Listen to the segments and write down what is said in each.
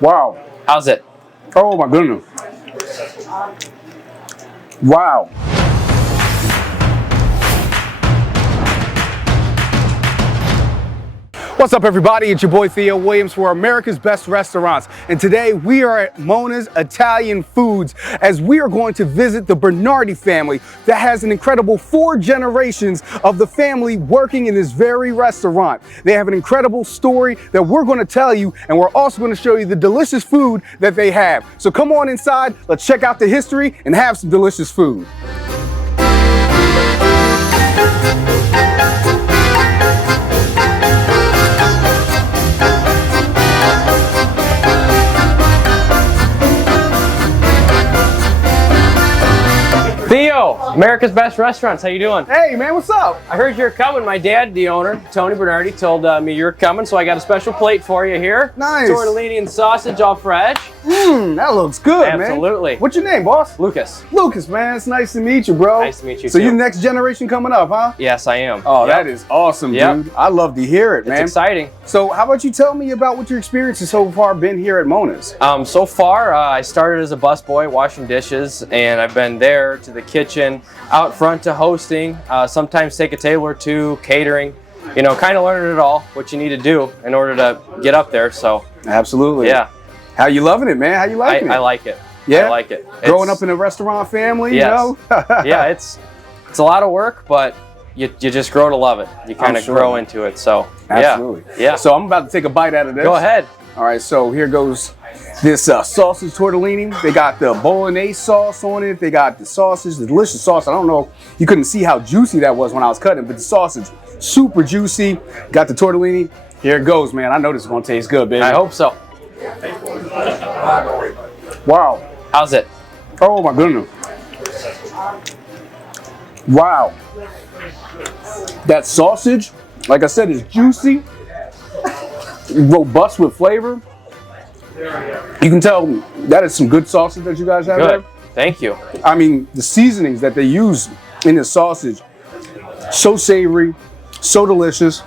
Wow. How's it? Oh my goodness. Wow. What's up, everybody? It's your boy Theo Williams for America's Best Restaurants. And today we are at Mona's Italian Foods as we are going to visit the Bernardi family that has an incredible 4 generations of the family working in this very restaurant. They have an incredible story that we're going to tell you, and we're also going to show you the delicious food that they have. So come on inside, let's check out the history and have some delicious food. Theo, America's Best Restaurants. How you doing? Hey man, what's up? I heard you're coming. My dad, the owner, Tony Bernardi, told me you're coming, so I got a special plate for you here. Nice. Tortellini and sausage, all fresh. That looks good, man. Absolutely. What's your name, boss? Lucas. Lucas, man. It's nice to meet you, bro. Nice to meet you, So too. you're the next generation coming up, huh? Yes, I am. Oh, Yep. that is awesome, Yep. dude. I love to hear it, man. It's exciting. So how about you tell me about what your experiences so far been here at Mona's? So far, I started as a busboy washing dishes, and I've been there to the kitchen, out front to hosting, sometimes take a table or two, catering, you know, kind of learning it all, what you need to do in order to get up there, so. Absolutely. Yeah. How you loving it, man? How you liking it? I like it. Yeah? I like it. Growing up in a restaurant family, Yes. you know? Yeah, it's a lot of work, but you just grow to love it. You kind of sure, grow man. into it, so. Absolutely. Yeah. So I'm about to take a bite out of this. Go ahead. All right, so here goes this sausage tortellini. They got the bolognese sauce on it. They got the sausage, the delicious sauce. I don't know, you couldn't see how juicy that was when I was cutting, but the sausage, super juicy. Got the tortellini. Here it goes, man. I know this is gonna taste good, baby. I hope so. Wow. How's it? Oh my goodness. Wow. That sausage, like I said, is juicy, robust with flavor. You can tell that is some good sausage that you guys have Good. there. Thank you. I mean, the seasonings that they use in the sausage, so savory, so delicious.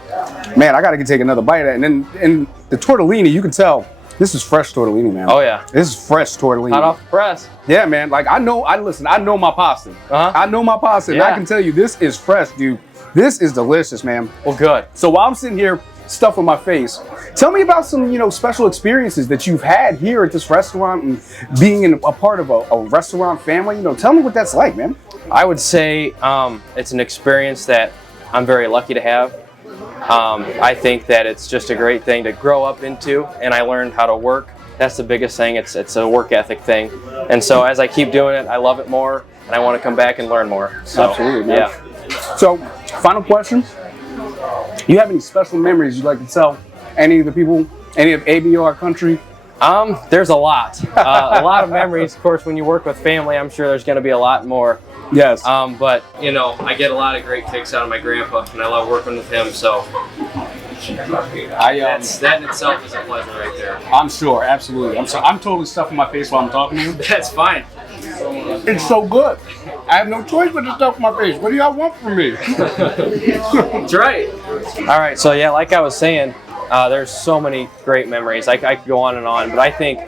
Man, I gotta take another bite of that. And then in the tortellini, you can tell this is fresh tortellini, man. Oh, yeah. This is fresh tortellini. Hot off the press. Yeah, man. Like I know my pasta. Uh-huh. I know my pasta, and I Yeah. can tell you this is fresh, dude. This is delicious, man. Well, good. So while I'm sitting here stuffing my face, tell me about some, special experiences that you've had here at this restaurant and being a part of a restaurant family. Tell me what that's like, man. I would say it's an experience that I'm very lucky to have. I think that it's just a great thing to grow up into, and I learned how to work. That's the biggest thing. It's a work ethic thing. And so as I keep doing it, I love it more, and I want to come back and learn more. So, Absolutely, man. Yeah. So, final question. You have any special memories you'd like to tell any of the people, any of ABR country? There's a lot of memories. Of course, when you work with family, I'm sure there's going to be a lot more. Yes. But I get a lot of great kicks out of my grandpa, and I love working with him. So that in itself is a pleasure right there. I'm sure, absolutely. I'm totally stuffing my face while I'm talking to you. That's fine. It's so good. I have no choice but to stuff my face. What do y'all want from me? That's right. All right. So yeah, like I was saying, there's so many great memories. I could go on and on, but I think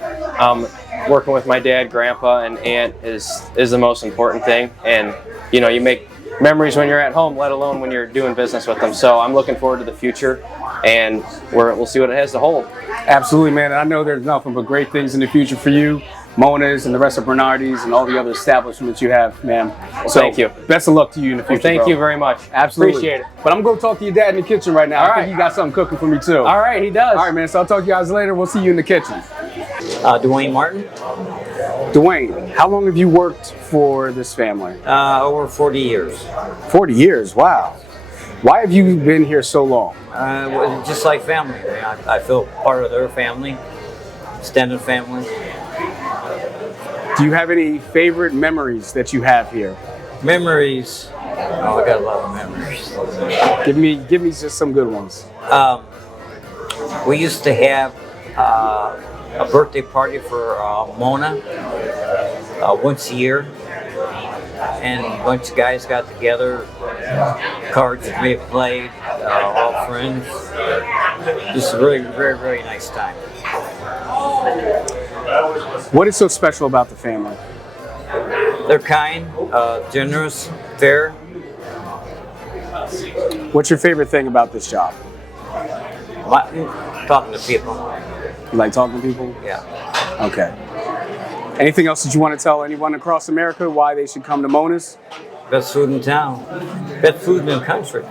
working with my dad, grandpa, and aunt is the most important thing. And you make memories when you're at home, let alone when you're doing business with them. So I'm looking forward to the future, and we'll see what it has to hold. Absolutely, man. And I know there's nothing but great things in the future for you, Mona's and the rest of Bernardi's and all the other establishments you have, man. Well, thank you. Best of luck to you in the future. Thank bro. you very much. Absolutely. Appreciate it. But I'm going to go talk to your dad in the kitchen right now. All I right. think he got something cooking for me too. All right, he does. All right, man. So I'll talk to you guys later. We'll see you in the kitchen. Dwayne Martin, Dwayne, how long have you worked for this family? over 40 years. 40 years. Wow. Why have you been here so long? Well, just like family. I feel part of their family, extended family. Do you have any favorite memories that you have here? Memories. Oh, I got a lot of memories. Give me just some good ones. We used to have a birthday party for Mona once a year, and a bunch of guys got together. Cards would be played, all friends, just a really, very, very nice time. What is so special about the family? They're kind, generous, fair. What's your favorite thing about this job? Talking to people. You like talking to people? Yeah. Okay. Anything else that you want to tell anyone across America why they should come to Mona's? Best food in town. Best food in the country.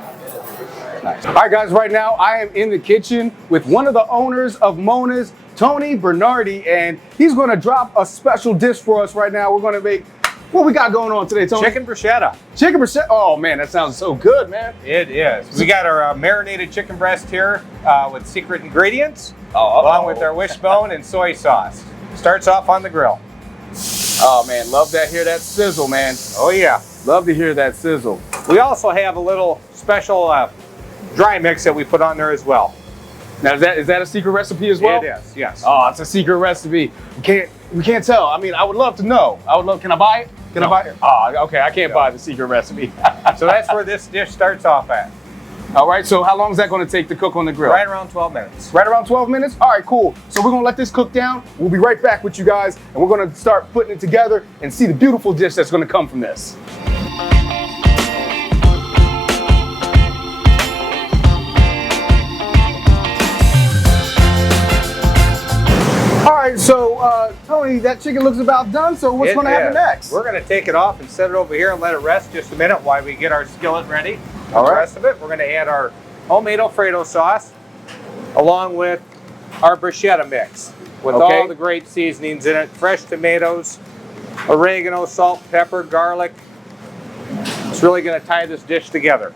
Nice. All right, guys, right now I am in the kitchen with one of the owners of Mona's, Tony Bernardi, and he's going to drop a special dish for us right now. We're going to make, what we got going on today, Tony? Chicken bruschetta. Chicken bruschetta. Oh, man, that sounds so good, man. It is. We got our marinated chicken breast here with secret ingredients, along with our wishbone and soy sauce. Starts off on the grill. Oh, man, love to hear that sizzle, man. Oh, yeah. Love to hear that sizzle. We also have a little special dry mix that we put on there as well. Now, is that a secret recipe as well? It is, yes. Oh, it's a secret recipe. We can't tell. I mean, I would love to know. Can I buy it? Can I buy it? Oh, okay, I can't buy the secret recipe. So that's where this dish starts off at. All right, so how long is that going to take to cook on the grill? Right around 12 minutes. Right around 12 minutes? All right, cool. So we're going to let this cook down. We'll be right back with you guys, and we're going to start putting it together and see the beautiful dish that's going to come from this. All right, so Tony, that chicken looks about done, so what's going to happen next? We're going to take it off and set it over here and let it rest just a minute while we get our skillet ready. All The right. rest of it, we're going to add our homemade Alfredo sauce along with our bruschetta mix with Okay. all the great seasonings in it, fresh tomatoes, oregano, salt, pepper, garlic. It's really going to tie this dish together.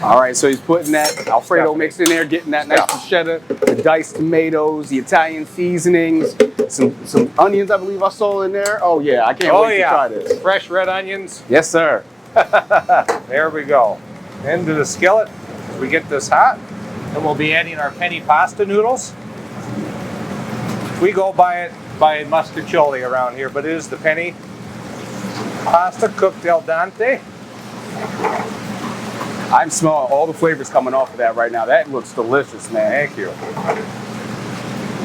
All right, so he's putting that Alfredo Stuffing. mix in there, getting that nice Yeah. bruschetta, the diced tomatoes, the Italian seasonings, some onions, I believe I saw in there. Oh yeah, I can't wait to try this. Fresh red onions. Yes, sir. There we go. Into the skillet as we get this hot. And we'll be adding our penny pasta noodles. We go by it by muscacholi around here, but it is the penny pasta cooked al dente. I'm smelling all the flavors coming off of that right now. That looks delicious, man. Thank you.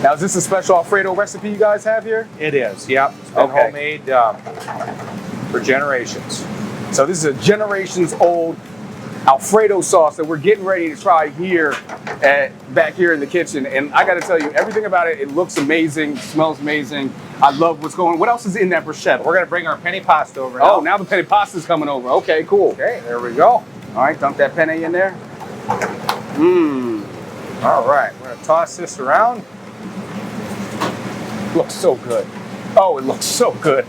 Now, is this a special Alfredo recipe you guys have here? It is, yep. It's been Okay. homemade for generations. So this is a generations old Alfredo sauce that we're getting ready to try here back here in the kitchen. And I got to tell you, everything about it, it looks amazing, smells amazing. I love what's going on. What else is in that bruschetta? We're going to bring our penny pasta over now. Oh, now the penny pasta's coming over. Okay, cool. Okay, there we go. All right, dump that penne in there. Mmm, All right, we're going to toss this around. looks so good. Oh, it looks so good.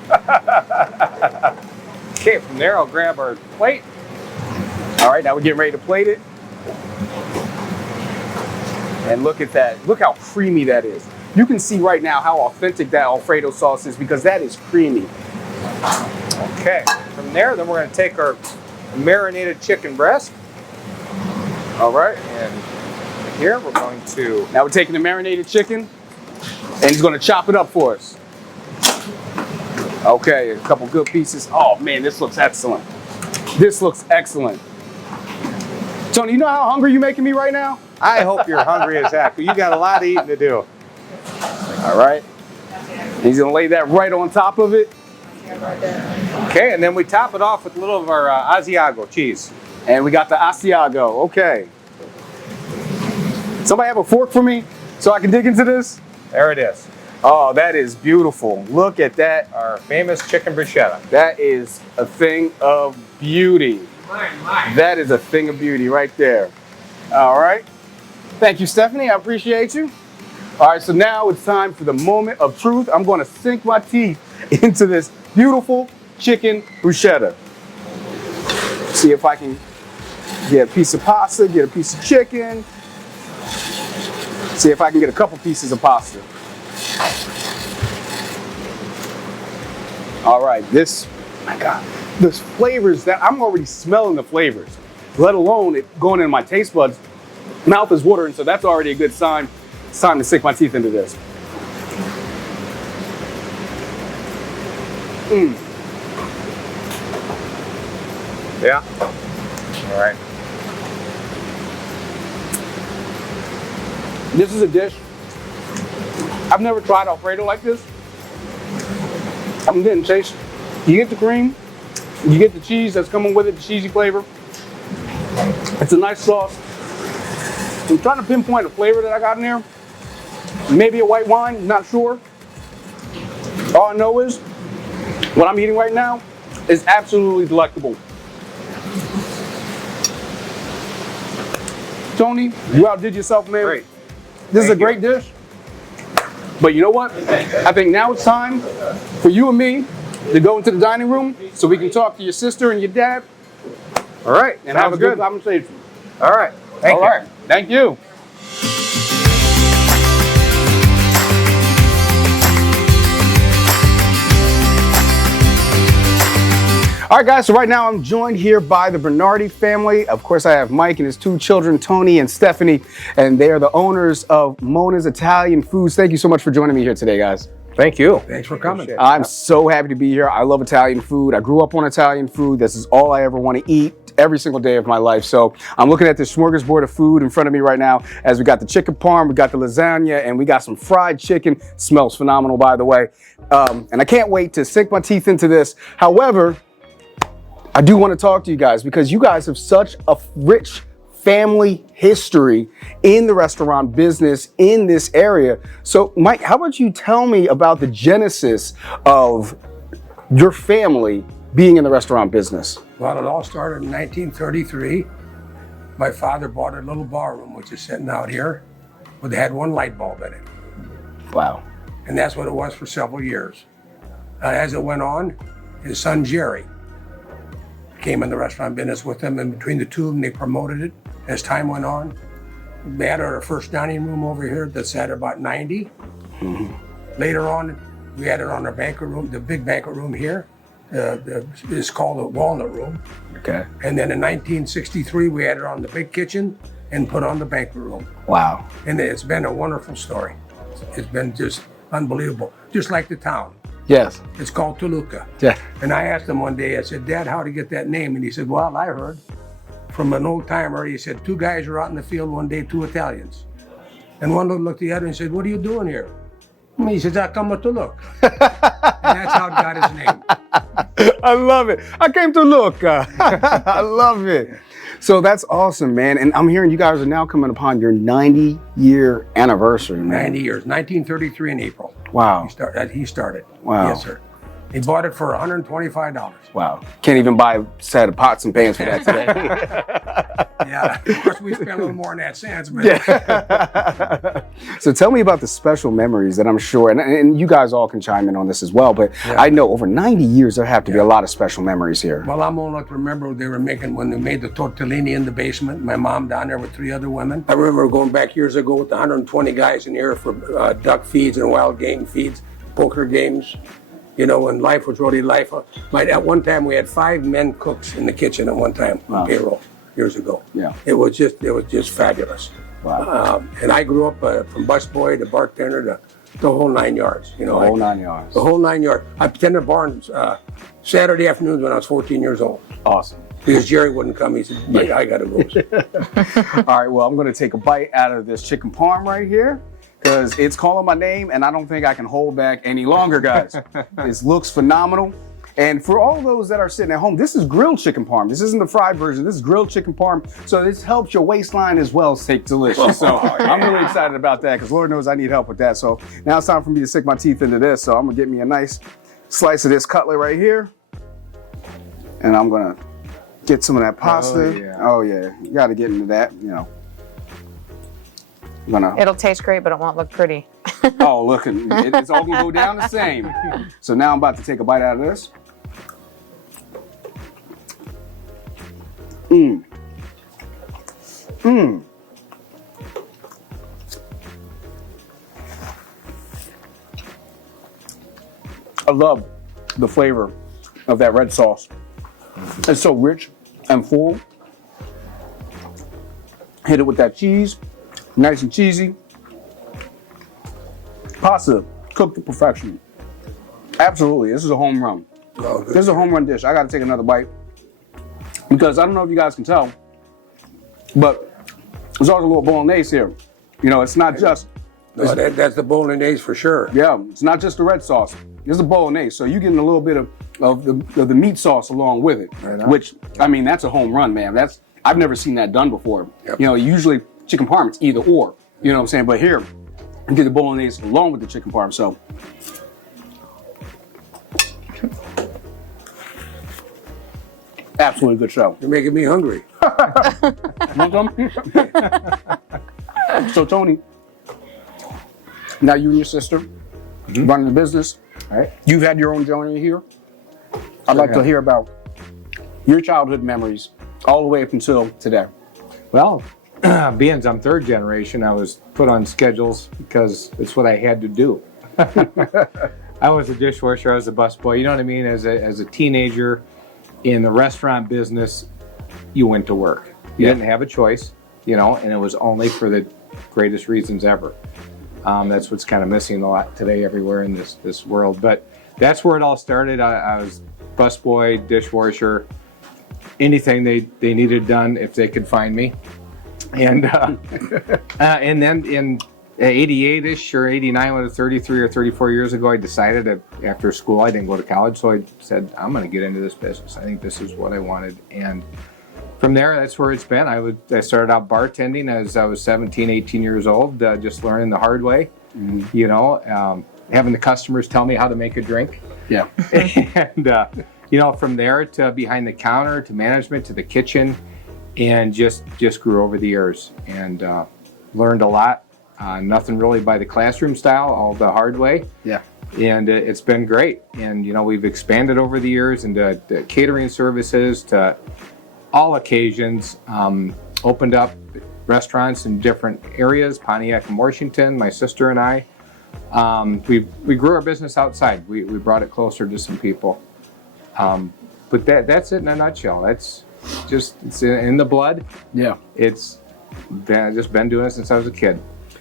Okay, from there I'll grab our plate. All right, now we're getting ready to plate it. And look at that. Look how creamy that is. You can see right now how authentic that Alfredo sauce is because that is creamy. Okay, from there, then we're going to take our marinated chicken breast. All right. And here we're going to, Now we're taking the marinated chicken and he's going to chop it up for us. Okay, a couple good pieces. Oh man, this looks excellent. This looks excellent. Tony, you know how hungry you're making me right now? I hope you're hungry as heck. You got a lot of eating to do. All right. He's going to lay that right on top of it. Okay, and then we top it off with a little of our Asiago cheese. And we got the Asiago. Okay. Somebody have a fork for me so I can dig into this? There it is. Oh, that is beautiful. Look at that. Our famous chicken bruschetta. That is a thing of beauty. That is a thing of beauty right there. All right. Thank you, Stephanie. I appreciate you. All right, so now it's time for the moment of truth. I'm going to sink my teeth into this beautiful chicken bruschetta. See if I can get a piece of pasta, get a piece of chicken. See if I can get a couple pieces of pasta. All right, my God, this flavors that I'm already smelling the flavors, let alone it going in my taste buds. Mouth is watering, so that's already a good sign. It's time to sink my teeth into this. Yeah. All right. This is a dish. I've never tried Alfredo like this. I'm getting taste. You get the cream, you get the cheese that's coming with it, the cheesy flavor. It's a nice sauce. I'm trying to pinpoint a flavor that I got in there. Maybe a white wine, not sure. All I know is what I'm eating right now is absolutely delectable. Tony, you outdid yourself, man. Great. This is a great dish. But you know what? I think now it's time for you and me to go into the dining room so we can talk to your sister and your dad. All right. And have a good conversation. All right. Thank you. All right. Thank you. All right, guys, so right now I'm joined here by the Bernardi family. Of course, I have Mike and his two children, Tony and Stephanie, and they are the owners of Mona's Italian Foods. Thank you so much for joining me here today, guys. Thank you. Thanks for coming. I'm so happy to be here. I love Italian food. I grew up on Italian food. This is all I ever want to eat every single day of my life. So I'm looking at this smorgasbord of food in front of me right now as we got the chicken parm, we got the lasagna, and we got some fried chicken. Smells phenomenal, by the way. And I can't wait to sink my teeth into this. However, I do want to talk to you guys because you guys have such a rich family history in the restaurant business in this area. So Mike, how about you tell me about the genesis of your family being in the restaurant business? Well, it all started in 1933. My father bought a little ballroom, which is sitting out here, but it had one light bulb in it. Wow. And that's what it was for several years. As it went on, his son Jerry came in the restaurant business with him, and between the two of them, they promoted it. As time went on, we added our first dining room over here that's at about 90. Later on, we added on our banquet room, the big banquet room here. It's called the Walnut Room. Okay. And then in 1963, we added on the big kitchen and put on the banquet room. Wow. And it's been a wonderful story. It's been just unbelievable, just like the town. Yes. It's called Toluca. Yeah. And I asked him one day, I said, Dad, how'd you get that name? And he said, well, I heard from an old timer, he said, two guys were out in the field one day, two Italians. And one looked at the other and said, what are you doing here? And he says, I come to look. And that's how it got his name. I love it. I came to look. I love it. So that's awesome, man. And I'm hearing you guys are now coming upon your 90-year anniversary, man. 90 years, 1933 in April. Wow. He started. Wow. Yes, sir. He bought it for $125. Wow. Can't even buy a set of pots and pans for that today. Yeah, of course we spent a little more than that since, but Yeah. So tell me about the special memories that I'm sure, and you guys all can chime in on this as well, but I know over 90 years there have to be a lot of special memories here. well, I'm old enough to remember they were making, when they made the tortellini in the basement, my mom down there with 3 other women. I remember going back years ago with 120 guys in here for duck feeds and wild game feeds, poker games. You know, when life was really life. At one time, we had 5 men cooks in the kitchen at one time, on payroll, years ago. Yeah. It was just fabulous. Wow. And I grew up from busboy to bartender to the whole 9 yards. You know, The whole 9 yards. The whole 9 yards. I attended barns Saturday afternoons when I was 14 years old. Awesome. Because Jerry wouldn't come. He said, I got to go. All right, well, I'm going to take a bite out of this chicken parm right here because it's calling my name and I don't think I can hold back any longer, guys. This looks phenomenal. And for all those that are sitting at home, this is grilled chicken parm. This isn't the fried version. This is grilled chicken parm. So this helps your waistline as well stay delicious. So I'm really excited about that because Lord knows I need help with that. So now it's time for me to sink my teeth into this. So I'm going to get me a nice slice of this cutlet right here. And I'm going to get some of that pasta. Oh yeah. You got to get into that, you know. It'll taste great, but it won't look pretty. Oh, look, it's all gonna go down the same. So now I'm about to take a bite out of this. I love the flavor of that red sauce. It's so rich and full. Hit it with that cheese. Nice and cheesy. Pasta, cooked to perfection. Absolutely, this is a home run. This is a home run dish. I gotta take another bite. Because I don't know if you guys can tell, but there's also a little bolognese here. You know, it's not just, No, that's the bolognese for sure. yeah, it's not just the red sauce. It's a bolognese, so you're getting a little bit of the meat sauce along with it, Right on. which, I mean, that's a home run, man. I've never seen that done before. Yep. You know, usually chicken parm, it's either or, you know what I'm saying? But here, you get the bolognese along with the chicken parm, so. Absolutely good show. You're making me hungry. Want some? So Tony, now you and your sister running the business. Right. You've had your own journey here. I'd like to hear about your childhood memories all the way up until today. Well, being I'm third generation, I was put on schedules because it's what I had to do. I was a dishwasher, I was a busboy. You know what I mean? As a teenager in the restaurant business, you went to work. You didn't have a choice, you know, and it was only for the greatest reasons ever. That's what's kind of missing a lot today everywhere in this world. But that's where it all started. I was busboy, dishwasher, anything they needed done if they could find me. And and then in 88-ish or 89, when I was 33 or 34 years ago, I decided that after school, I didn't go to college, so I said, I'm going to get into this business. I think this is what I wanted. And from there, that's where it's been. I started out bartending as I was 17, 18 years old, just learning the hard way, you know, having the customers tell me how to make a drink. Yeah. And, you know, from there to behind the counter, to management, to the kitchen, and just grew over the years and learned a lot. Nothing really by the classroom style, all the hard way. Yeah. And it's been great. And, you know, we've expanded over the years into catering services to all occasions, opened up restaurants in different areas, Pontiac and Washington, my sister and I. We grew our business outside. We brought it closer to some people. But that's it in a nutshell. That's just, it's in the blood. Yeah. It's just been doing it since I was a kid.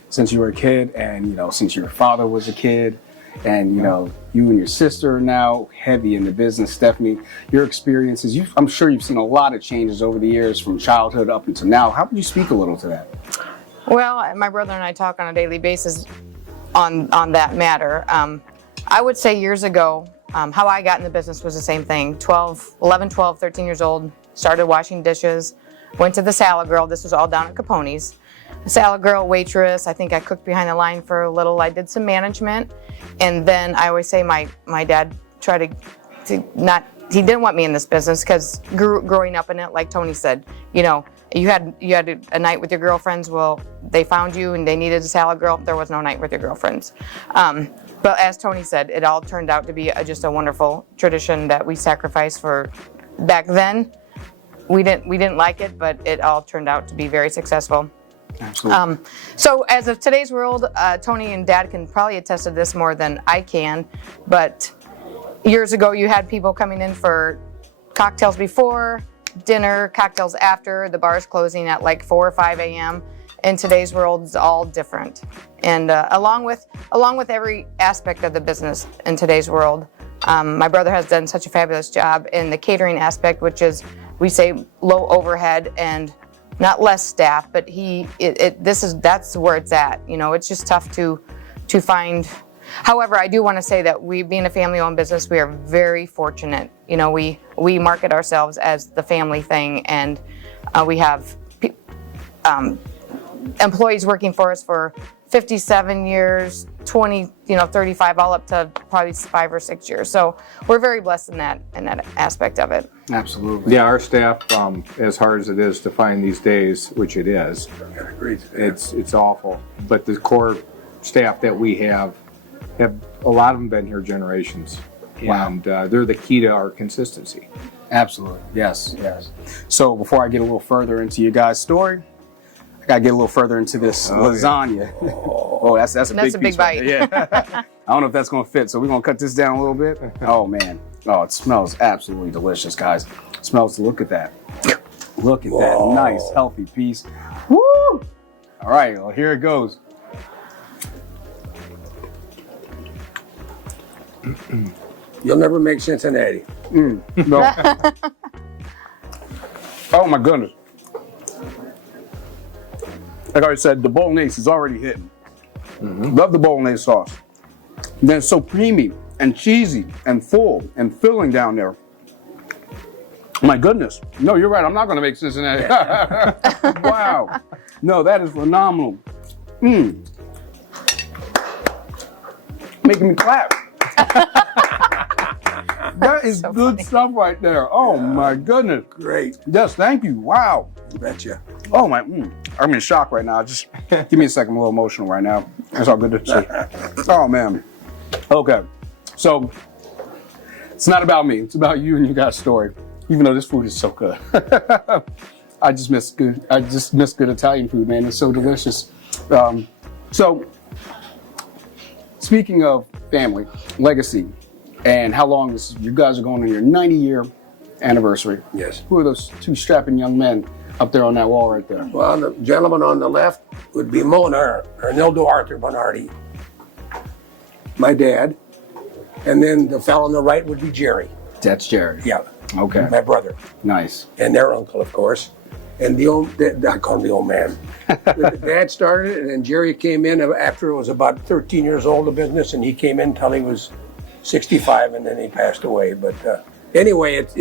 Since you were a kid, and you know, since your father was a kid, and you know, you and your sister are now heavy in the business. Stephanie, your experiences, I'm sure you've seen a lot of changes over the years from childhood up until now. How would you speak a little to that? Well, my brother and I talk on a daily basis on that matter. I would say years ago, how I got in the business was the same thing. 11, 12, 13 years old, started washing dishes, went to the Salad Girl. This was all down at Capone's. Salad Girl, waitress. I think I cooked behind the line for a little. I did some management, and then I always say my dad tried to not. He didn't want me in this business because growing up in it, like Tony said, you know, you had a night with your girlfriends. Well, they found you and they needed a Salad Girl. There was no night with your girlfriends. But as Tony said, it all turned out to be just a wonderful tradition that we sacrificed for. Back then, we didn't like it, but it all turned out to be very successful. Absolutely. So as of today's world, Tony and Dad can probably attest to this more than I can, but years ago you had people coming in for cocktails before, dinner, cocktails after, the bar's closing at like 4 or 5 a.m. In today's world, it's all different. And along with every aspect of the business in today's world, my brother has done such a fabulous job in the catering aspect, which is, we say, low overhead and not less staff, but that's where it's at. You know, it's just tough to find. However, I do want to say that we, being a family-owned business, we are very fortunate. You know, we market ourselves as the family thing, and we have employees working for us for 57 years, 20, 35, all up to probably 5 or 6 years. So we're very blessed in that aspect of it. Absolutely. Yeah, our staff, as hard as it is to find these days, which it is, it's awful. But the core staff that we have a lot of them been here generations. Wow. And they're the key to our consistency. Absolutely. Yes. So before I get a little further into your guys' story, I gotta get a little further into this lasagna. Oh, that's a big piece bite. Right there. Yeah. I don't know if that's gonna fit, so we're gonna cut this down a little bit. Oh man. Oh, it smells absolutely delicious, guys. It smells. Look at that. Look at that nice, healthy piece. Woo! All right. Well, here it goes. You'll never make Cincinnati. No. Oh my goodness. like I said, the bolognese is already hitting. Love the bolognese sauce. Then it's so creamy and cheesy and full and filling down there. My goodness. No, you're right. I'm not going to make Cincinnati. Wow. No, that is phenomenal. Making me clap. That is so good stuff right there. Oh my goodness. Great. Yes, thank you. Wow. You betcha. Oh my, I'm in shock right now. Just give me a second. I'm a little emotional right now. That's all good to see. Oh man. Okay. So it's not about me. It's about you and your guys' story. Even though this food is so good. I just miss good Italian food, man. It's so delicious. So speaking of family, legacy, and how long this, you guys are going on your 90-year anniversary. Yes. Who are those two strapping young men up there on that wall right there? Well, the gentleman on the left would be Mona, or Nildo Arthur Bernardi, my dad. And then the fellow on the right would be Jerry. That's Jerry. Yeah. Okay. My brother. Nice. And their uncle, of course. And I call him the old man. The dad started it, and then Jerry came in after it was about 13 years old, the business, and he came in until he was 65, and then he passed away. But anyway, it's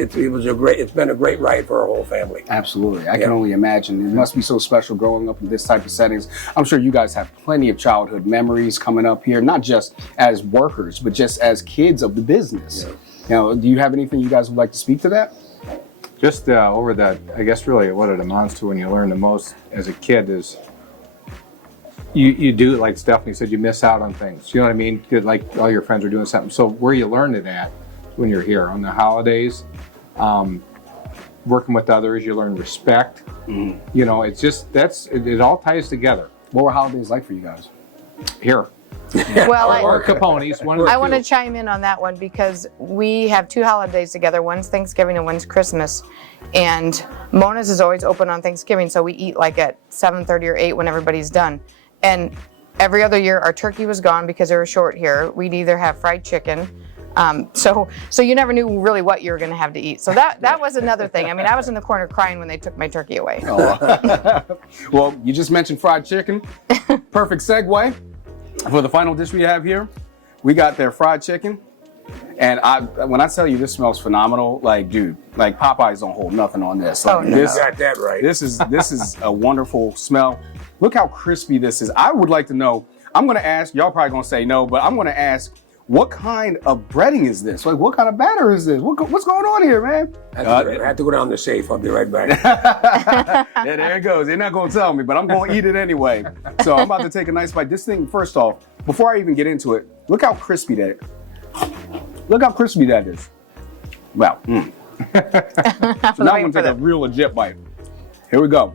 been a great ride for our whole family. Absolutely. I can only imagine. It must be so special growing up in this type of settings. I'm sure you guys have plenty of childhood memories coming up here, not just as workers, but just as kids of the business. Yeah. You know, do you have anything you guys would like to speak to that? Just over that, I guess really what it amounts to when you learn the most as a kid is you do, like Stephanie said, you miss out on things. You know what I mean? Like all your friends are doing something. So where you learn it at when you're here on the holidays, working with others, you learn respect. You know, it's just, it all ties together. What were holidays like for you guys? Here. Well, Or Capone's. I want to chime in on that one because we have two holidays together. One's Thanksgiving and one's Christmas. And Mona's is always open on Thanksgiving, so we eat like at 7:30 or 8 when everybody's done. And every other year our turkey was gone because they were short here. We'd either have fried chicken. So you never knew really what you were going to have to eat. So that was another thing. I mean, I was in the corner crying when they took my turkey away. Well, you just mentioned fried chicken. Perfect segue. For the final dish we have here, we got their fried chicken. And when I tell you this smells phenomenal, like, dude, like Popeyes don't hold nothing on this. Like, You got that right. This is a wonderful smell. Look how crispy this is. I would like to know, I'm going to ask, y'all probably going to say no, but I'm going to ask, what kind of breading is this? Like, what kind of batter is this? What's going on here, man? I have to go down the safe. I'll be right back. Yeah, there it goes. They're not going to tell me, but I'm going to eat it anyway. So I'm about to take a nice bite. This thing, first off, before I even get into it, look how crispy that is. Wow. So now I'm going to take a real legit bite. Here we go.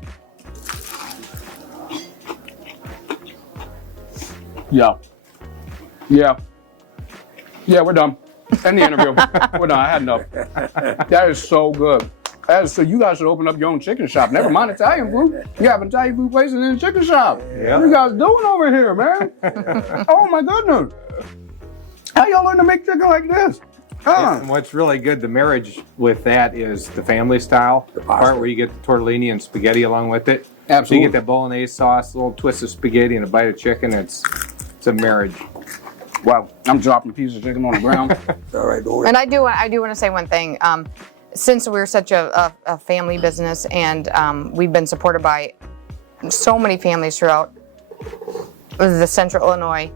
Yeah, we're done. End the interview. We're done. I had enough. That is so good. So you guys should open up your own chicken shop. Never mind Italian food. You have an Italian food place and then a chicken shop. Yeah. What are you guys doing over here, man? Oh my goodness. How y'all learn to make chicken like this? And what's really good, the marriage with that is the family style. The part where you get the tortellini and spaghetti along with it. Absolutely. So you get that bolognese sauce, a little twist of spaghetti and a bite of chicken. It's a marriage. Wow, I'm dropping a piece of chicken on the ground. All right, don't worry. And I do want to say one thing. Since we're such a family business and we've been supported by so many families throughout the Central Illinois,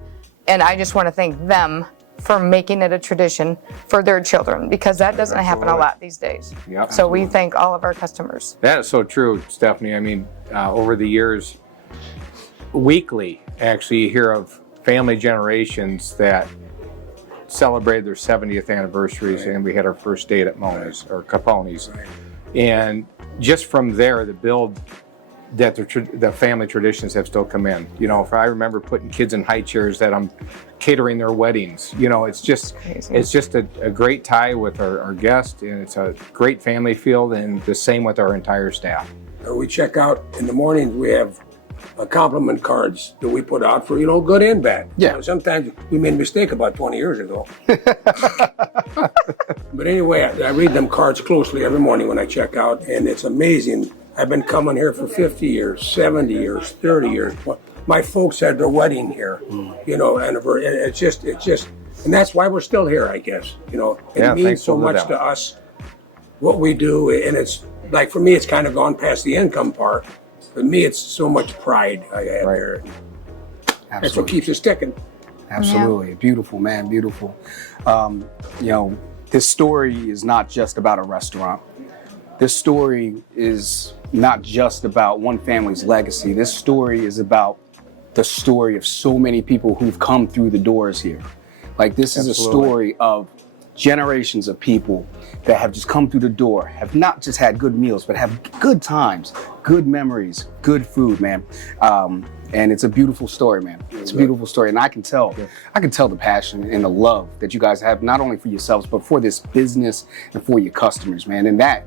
and I just want to thank them for making it a tradition for their children because that doesn't happen a lot these days. Yep. So we thank all of our customers. That is so true, Stephanie. I mean, over the years, weekly, actually, you hear of family generations that celebrated their 70th anniversaries, and we had our first date at Mona's or Capone's. And just from there, the build that the family traditions have still come in. You know, if I remember putting kids in high chairs that I'm catering their weddings, you know, it's just a great tie with our guests, and it's a great family feel, and the same with our entire staff. We check out in the mornings. We have compliment cards that we put out for, good and bad. Yeah. Sometimes we made a mistake about 20 years ago. But anyway, I read them cards closely every morning when I check out, and it's amazing I've been coming here for 50 years, 70 years, 30 years. My folks had their wedding here, you know, and it's just, and that's why we're still here, I guess. You know, it means so much to us, what we do, and it's like, for me, it's kind of gone past the income part. For me, it's so much pride I have here. That's what keeps us sticking. Absolutely. Yeah. Beautiful, man. Beautiful. You know, this story is not just about a restaurant. This story is not just about one family's legacy. This story is about the story of so many people who've come through the doors here. Like, this is a story of generations of people that have just come through the door, have not just had good meals, but have good times, good memories, good food, man. And it's a beautiful story, man. It's a beautiful story. And I can tell the passion and the love that you guys have, not only for yourselves, but for this business and for your customers, man. And that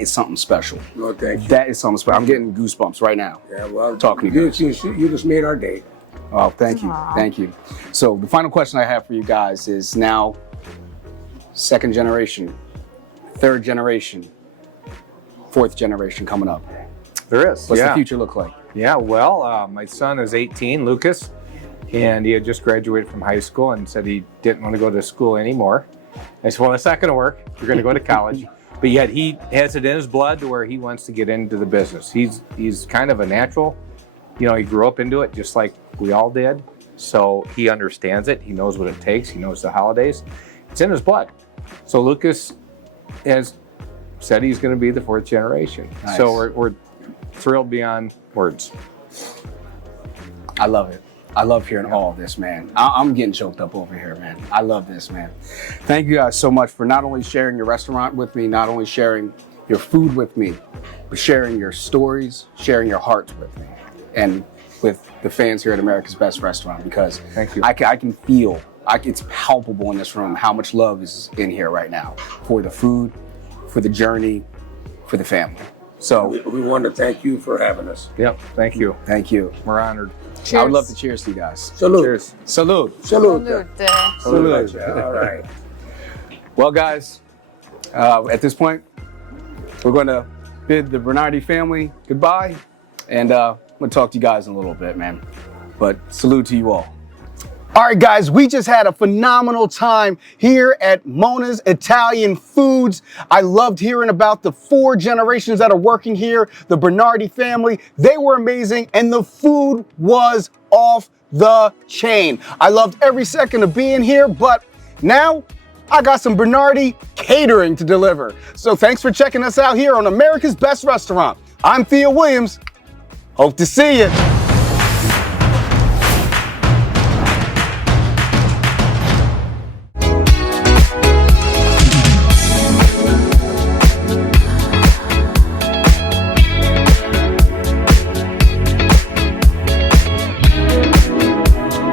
is something special. Well, thank you. That is something special. I'm getting goosebumps right now. Yeah, well, talking to you guys. You just made our day. Oh, thank you. Aww. Thank you. So the final question I have for you guys is now, second generation, third generation, fourth generation coming up. There is. What's the future look like? Yeah, well, my son is 18, Lucas, and he had just graduated from high school and said he didn't want to go to school anymore. I said, well, that's not going to work. You're going to go to college. But yet he has it in his blood to where he wants to get into the business. He's kind of a natural. You know, he grew up into it just like we all did. So he understands it. He knows what it takes. He knows the holidays. It's in his blood. So Lucas has said he's going to be the fourth generation. Nice. So we're thrilled beyond words. I love it. I love hearing all of this, man. I'm getting choked up over here, man. I love this, man. Thank you guys so much for not only sharing your restaurant with me, not only sharing your food with me, but sharing your stories, sharing your hearts with me, and with the fans here at America's Best Restaurant, because thank you. I can feel, it's palpable in this room how much love is in here right now for the food, for the journey, for the family. So we want to thank you for having us. Yep, thank you. Thank you. We're honored. Cheers. I would love to cheers to you guys. Salute. Cheers. Salute. Salute. Salute. All right. Well, guys, at this point, we're going to bid the Bernardi family goodbye, and I'm going to talk to you guys in a little bit, man. But salute to you all. All right, guys, we just had a phenomenal time here at Mona's Italian Foods. I loved hearing about the 4 generations that are working here, the Bernardi family. They were amazing, and the food was off the chain. I loved every second of being here, but now I got some Bernardi catering to deliver. So thanks for checking us out here on America's Best Restaurant. I'm Thea Williams. Hope to see you.